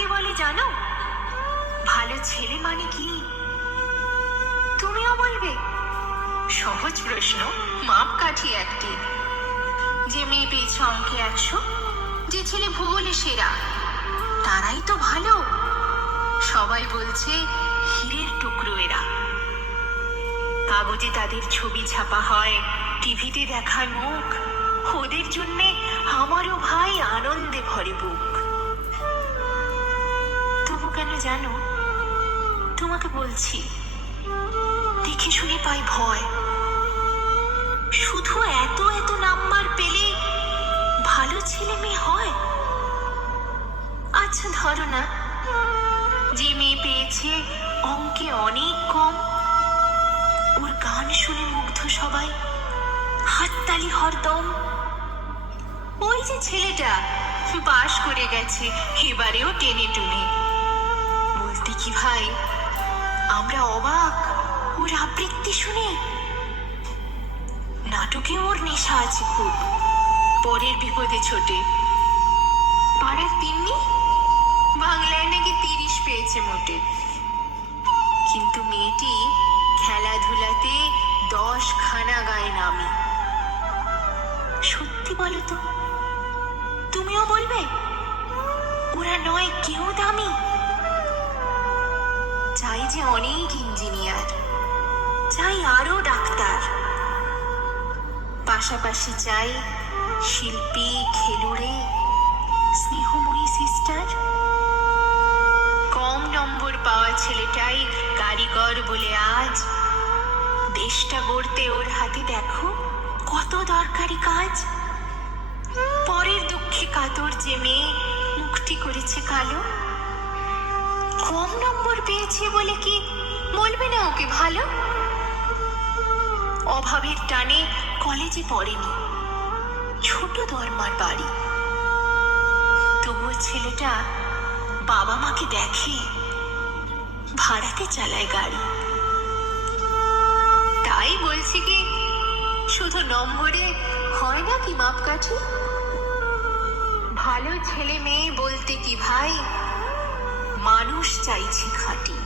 কাকে বলে জানো? ভালো ছেলে মানে কি তুমিও বলবে? সহজ প্রশ্ন, মাপকাঠি একটি। যে মেয়ে পেয়েছে অঙ্কে 100, যে ছেলে ভূগোলে সেরা, তারাই তো ভালো। সবাই বলছে হীরের টুকরো এরা। কাগজে তাদের ছবি ছাপা হয়, টিভিতে দেখায় মুখ, ওদের জন্যে আমারও ভাই আনন্দে ভরে বুক। তবু কেন জানো, তোমাকে বলছি, দেখে শুনে পাই ভয়। শুধু এত এত নাম্বার পেলে ভালো ছেলে মেয়ে হয়? আচ্ছা ধরো না, যে মেয়ে পেয়েছে অঙ্কে অনেক কম, ওর গান শুনে মুগ্ধ সবাই, হাততালি হরদম। ওই যে ছেলেটা পাশ করে গেছে এবারেও টেনে টুনে, বলতে কি ভাই আমরা অবাক ওর আবৃত্তি শুনে। নাটকে ওর নেশা আছে খুব, পরের বিপদে ছোটে। পাড়ার তিন্নি বাংলায় নাকি 30 পেয়েছে মোটে, কিন্তু মেয়েটি খেলাধুলাতে 10 খানা গায়ে নামি। সত্যি বলো তো, তুমিও বলবে ওরা নয় কেউ দামি? চাই যে অনেক ইঞ্জিনিয়ার, চাই আরো ডাক্তার, পাশাপাশি চাই শিল্পী, খেলুড়ে, স্নেহময়ী সিস্টার। কম নম্বর পাওয়া ছেলেটাই কারিগর বলে আজ দেশটা গড়তে ওর হাতে দেখো কত দরকারি কাজ। পরের দুঃখে কাতর যে মেয়ে মুখটি করেছে কালো, কম নম্বর পেয়েছে বলে কি বলবে না ওকে ভালো? অভাবের টানে কলেজে পড়েনি, ছোট দরমার বাড়ি, তবুও ছেলেটা বাবা মাকে দেখে, ভাড়াতে চালায় গাড়ি। তাই বলছি কি, শুধু নম্বরে হয় না কি মাপকাঠি? ভালো ছেলে মেয়ে বলতে কি ভাই, মানুষ চাইছে খাঁটি।